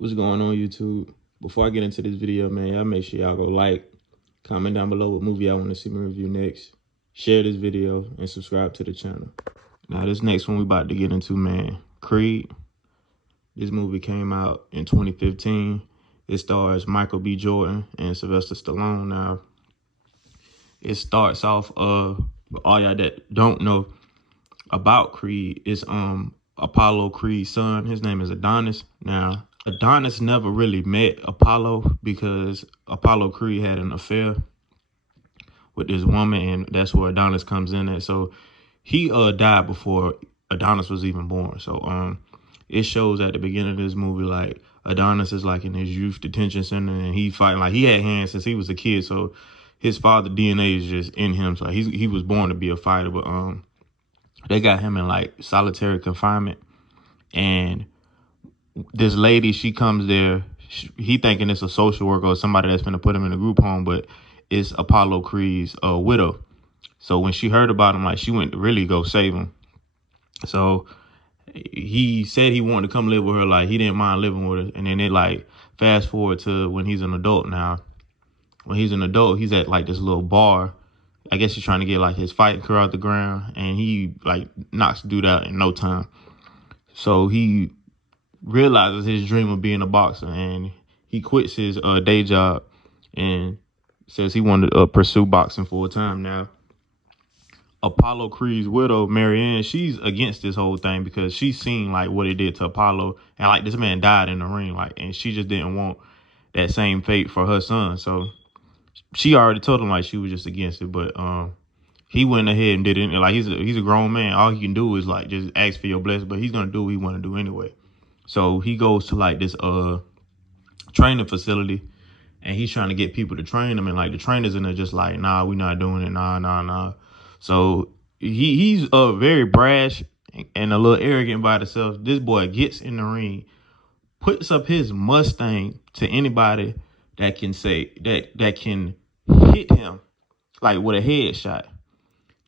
What's going on, YouTube? Before I get into this video, man, y'all make sure y'all go like, comment down below what movie y'all want to see me review next, share this video, and subscribe to the channel. Now, this next one we about to get into, man, Creed. This movie came out in 2015. It stars Michael B. Jordan and Sylvester Stallone. Now, it starts off, all y'all that don't know about Creed, is Apollo Creed's son. His name is Adonis. Now, Adonis never really met Apollo because Apollo Creed had an affair with this woman, and that's where Adonis comes in at. So he died before Adonis was even born. So it shows at the beginning of this movie, like, Adonis is like in his youth detention center, and he fighting, like, he had hands since he was a kid. So his father DNA is just in him. So he was born to be a fighter, but they got him in like solitary confinement. And this lady, she comes there, he thinking it's a social worker or somebody that's going to put him in a group home, but it's Apollo Creed's widow. So when she heard about him, like, she went to really go save him. So he said he wanted to come live with her, like, he didn't mind living with her. And then it, like, fast forward to when he's an adult now. When he's an adult, he's at like this little bar. I guess he's trying to get like his fighting career out the ground, and he like knocks the dude out in no time. So he realizes his dream of being a boxer, and he quits his day job and says he wanted to pursue boxing full time. Now, Apollo Creed's widow, Marianne, she's against this whole thing because she's seen like what it did to Apollo, and like this man died in the ring, like, and she just didn't want that same fate for her son. So she already told him like she was just against it, but he went ahead and did it. Like, he's a grown man. All he can do is like just ask for your blessing, but he's gonna do what he want to do anyway. So he goes to like this training facility, and he's trying to get people to train him, and like the trainers in there just like, nah, we not doing it, nah. So he's very brash and a little arrogant by himself. This boy gets in the ring, puts up his Mustang to anybody that can say that can hit him like with a headshot.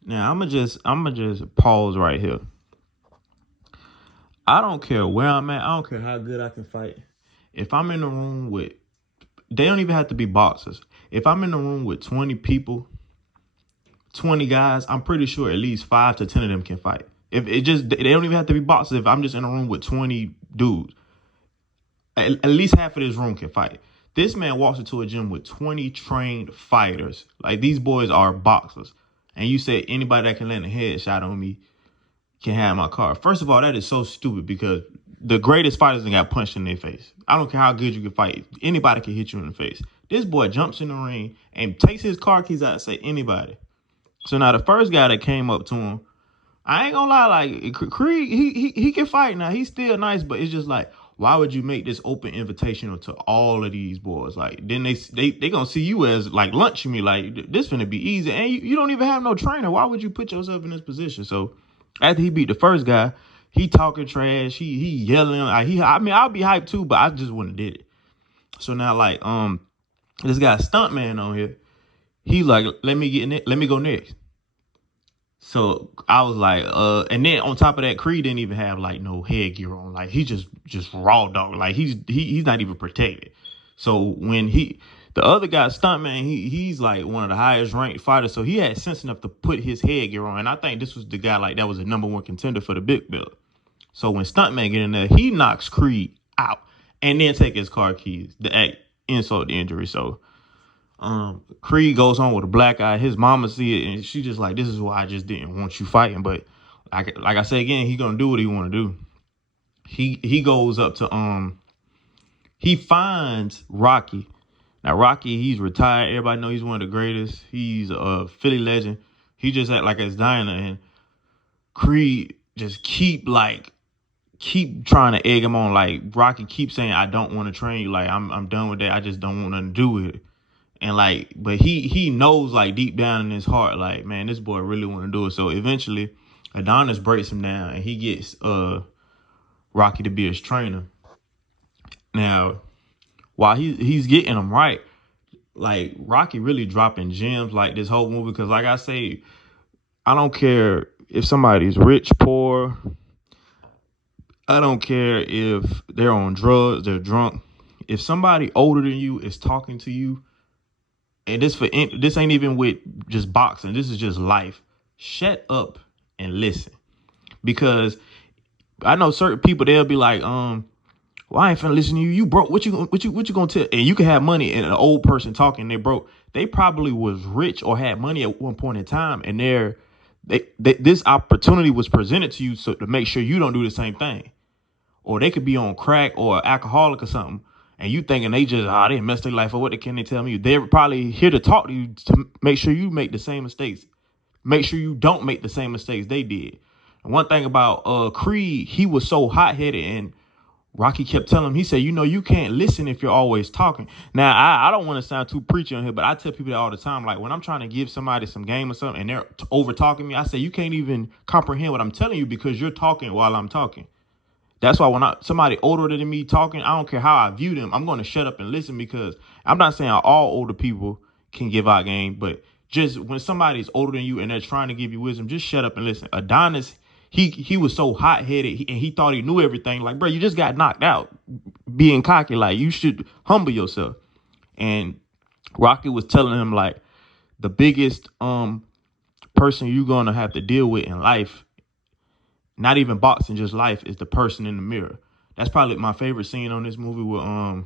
Now I'ma just pause right here. I don't care where I'm at. I don't care how good I can fight. If I'm in the room with, they don't even have to be boxers. If I'm in the room with 20 people, 20 guys, I'm pretty sure at least 5 to 10 of them can fight. If it just, they don't even have to be boxers. If I'm just in a room with 20 dudes, at least half of this room can fight. This man walks into a gym with 20 trained fighters. Like, these boys are boxers. And you say anybody that can land a headshot on me can have my car. First of all, that is so stupid because the greatest fighters got punched in their face. I don't care how good you can fight. Anybody can hit you in the face. This boy jumps in the ring and takes his car keys out and say anybody. So now the first guy that came up to him, I ain't gonna lie, like, Creed, he can fight now. He's still nice, but it's just like, why would you make this open invitational to all of these boys? Like, then they gonna see you as like lunch me, like, this finna be easy, and you don't even have no trainer. Why would you put yourself in this position? So after he beat the first guy, he talking trash, he yelling, like, I mean, I'll be hyped too, but I just wouldn't have did it. So now, like, this guy Stuntman on here, he like, let me go next. So I was like, and then on top of that, Creed didn't even have like no headgear on. Like, he just raw dog. Like, he's not even protected. So when the other guy, Stuntman, he's like one of the highest ranked fighters. So he had sense enough to put his headgear on. And I think this was the guy like that was the #1 contender for the big belt. So when Stuntman get in there, he knocks Creed out and then take his car keys to act insult the injury. So Creed goes on with a black eye. His mama see it, and she just like, this is why I just didn't want you fighting. But like I say again, he gonna do what he want to do. He goes up to he finds Rocky. Now Rocky, he's retired. Everybody know he's one of the greatest. He's a Philly legend. He just act like his diner, and Creed just keep trying to egg him on. Like, Rocky keeps saying, I don't want to train you. Like, I'm done with that. I just don't want nothing to do with it. And like, but he knows like deep down in his heart, like, man, this boy really want to do it. So eventually Adonis breaks him down, and he gets Rocky to be his trainer. Now, while he's getting him right, like, Rocky really dropping gems like this whole movie. Because like I say, I don't care if somebody's rich, poor, I don't care if they're on drugs, they're drunk. If somebody older than you is talking to you, and this ain't even with just boxing. This is just life. Shut up and listen, because I know certain people, they'll be like, well, I ain't finna listen to you. You broke. What you gonna tell? And you can have money, and an old person talking, they broke. They probably was rich or had money at one point in time, and this opportunity was presented to you so to make sure you don't do the same thing. Or they could be on crack or alcoholic or something, and you thinking they just they messed their life up. What can they tell me? They're probably here to talk to you to make sure you make the same mistakes. Make sure you don't make the same mistakes they did. And one thing about Creed, he was so hot headed, and Rocky kept telling him, he said, you can't listen if you're always talking. Now, I don't want to sound too preachy on here, but I tell people that all the time. Like, when I'm trying to give somebody some game or something and they're over talking me, I say, you can't even comprehend what I'm telling you because you're talking while I'm talking. That's why when somebody older than me talking, I don't care how I view them, I'm going to shut up and listen, because I'm not saying all older people can give out game, but just when somebody's older than you and they're trying to give you wisdom, just shut up and listen. Adonis, he was so hot headed, and he thought he knew everything. Like, bro, you just got knocked out, being cocky. Like, you should humble yourself. And Rocky was telling him, like, the biggest person you're gonna have to deal with in life, not even boxing, just life, is the person in the mirror. That's probably my favorite scene on this movie, where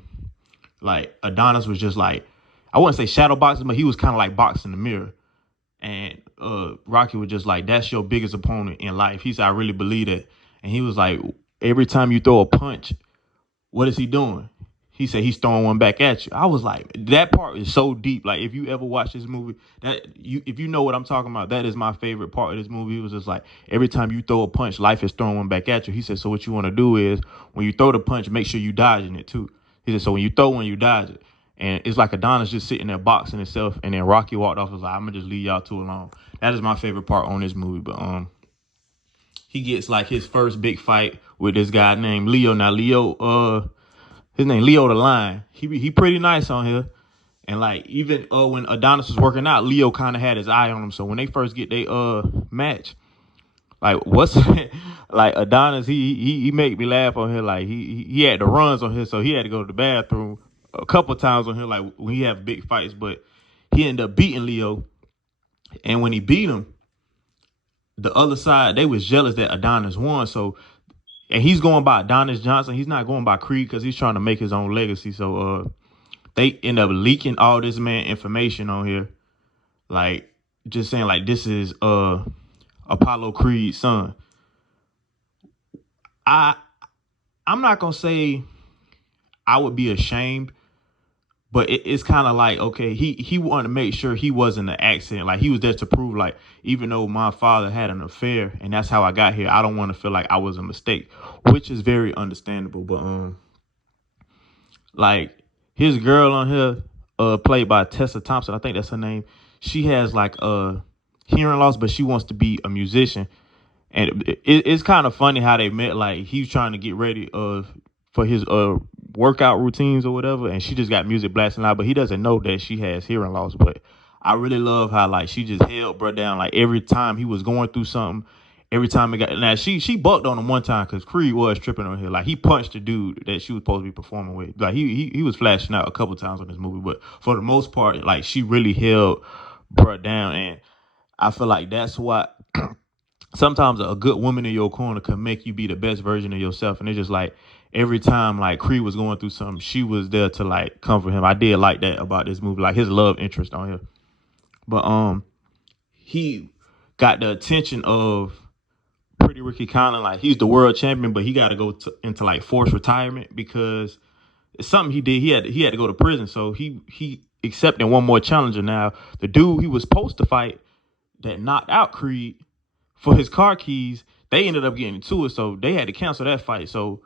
like Adonis was just like, I wouldn't say shadow boxing, but he was kind of like boxing the mirror. And Rocky was just like, that's your biggest opponent in life. He said, I really believe that. And he was like, every time you throw a punch, what is he doing? He said he's throwing one back at you. I was like, that part is so deep. Like, if you ever watch this movie, if you know what I'm talking about, that is my favorite part of this movie. It was just like, every time you throw a punch, life is throwing one back at you. He said, so what you want to do is, when you throw the punch, make sure you dodging it too. He said, so when you throw one, you dodge it. And it's like Adonis just sitting there boxing himself, and then Rocky walked off and was like, I'm gonna just leave y'all two alone. That is my favorite part on this movie. But he gets like his first big fight with this guy named Leo. Now Leo, his name Leo the Lion. He pretty nice on here. And like, even when Adonis was working out, Leo kind of had his eye on him. So when they first get their match, like, what's like Adonis, he made me laugh on here. Like, he had the runs on here, so he had to go to the bathroom a couple times on here, like when he have big fights. But he ended up beating Leo. And when he beat him, the other side, they was jealous that Adonis won. So, and he's going by Adonis Johnson. He's not going by Creed because he's trying to make his own legacy. So they end up leaking all this man information on here. Like, just saying like, this is Apollo Creed's son. I'm not gonna say I would be ashamed, but it's kind of like, okay, he wanted to make sure he wasn't an accident. Like, he was there to prove, like, even though my father had an affair and that's how I got here, I don't want to feel like I was a mistake, which is very understandable. But like, his girl on here, played by Tessa Thompson, I think that's her name. She has like a hearing loss, but she wants to be a musician. And it's kind of funny how they met. Like, he's trying to get ready for his workout routines or whatever, and she just got music blasting loud, but he doesn't know that she has hearing loss. But I really love how, like, she just held bro down. Like, every time he was going through something, every time it got, now she bucked on him one time because Creed was tripping on her. Like, he punched the dude that she was supposed to be performing with. Like, he was flashing out a couple times on this movie, but for the most part, like, she really held bro down. And I feel like that's what sometimes a good woman in your corner can make you be the best version of yourself. And it's just like, every time like Creed was going through something, she was there to like comfort him. I did like that about this movie, like his love interest on here. But he got the attention of Pretty Ricky Conlon. Like, he's the world champion, but he got to go into like forced retirement because it's something he did. He had to go to prison, so he accepted one more challenger. Now, the dude he was supposed to fight that knocked out Creed for his car keys, they ended up getting into it, so they had to cancel that fight. So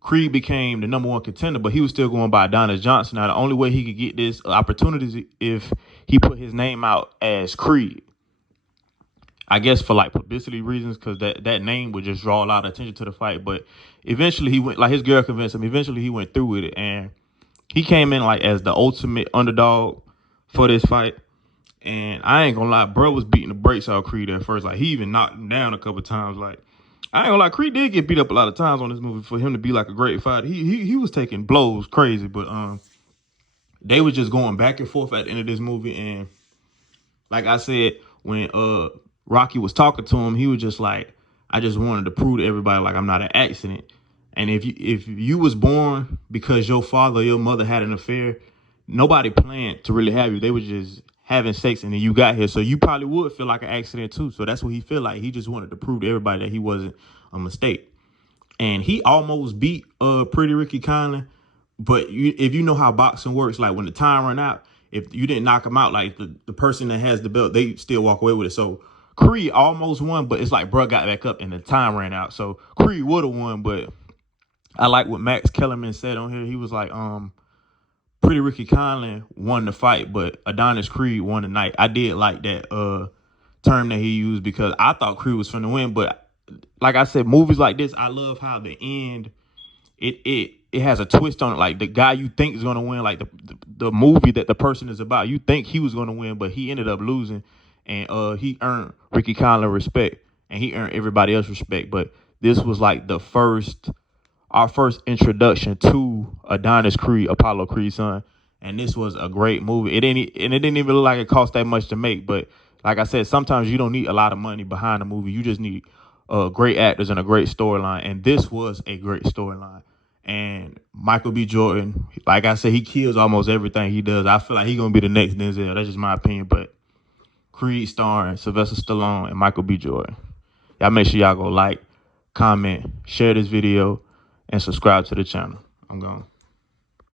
Creed became the #1 contender, but he was still going by Adonis Johnson. Now, the only way he could get this opportunity is if he put his name out as Creed. I guess for like publicity reasons, because that name would just draw a lot of attention to the fight. But eventually he went, like, his girl convinced him. Eventually he went through with it, and he came in like as the ultimate underdog for this fight. And I ain't gonna lie, bro was beating the brakes out of Creed at first. Like, he even knocked him down a couple times. Like, I ain't gonna lie, Creed did get beat up a lot of times on this movie for him to be like a great fighter. He was taking blows crazy, but they was just going back and forth at the end of this movie. And like I said, when Rocky was talking to him, he was just like, I just wanted to prove to everybody like I'm not an accident. And if you was born because your father or your mother had an affair, nobody planned to really have you. They were just having sex and then you got here. So you probably would feel like an accident too. So that's what he feel like. He just wanted to prove to everybody that he wasn't a mistake. And he almost beat Pretty Ricky Conlan. But if you know how boxing works, like when the time run out, if you didn't knock him out, like the person that has the belt, they still walk away with it. So Creed almost won, but it's like bro got back up and the time ran out. So Creed would have won, but I like what Max Kellerman said on here. He was like, Pretty Ricky Conlan won the fight, but Adonis Creed won the night. I did like that term that he used because I thought Creed was finna win, but like I said, movies like this, I love how the end it has a twist on it. Like the guy you think is gonna win, like the movie that the person is about, you think he was gonna win, but he ended up losing, and he earned Ricky Conlan respect, and he earned everybody else respect. But this was like our first introduction to Adonis Creed, Apollo Creed's son, and this was a great movie. It didn't even look like it cost that much to make, but like I said, sometimes you don't need a lot of money behind a movie. You just need great actors and a great storyline, and this was a great storyline. And Michael B. Jordan, like I said, he kills almost everything he does. I feel like he's gonna be the next Denzel. That's just my opinion. But Creed starring Sylvester Stallone and Michael B. Jordan. Y'all make sure y'all go like, comment, share this video, and subscribe to the channel. I'm gone.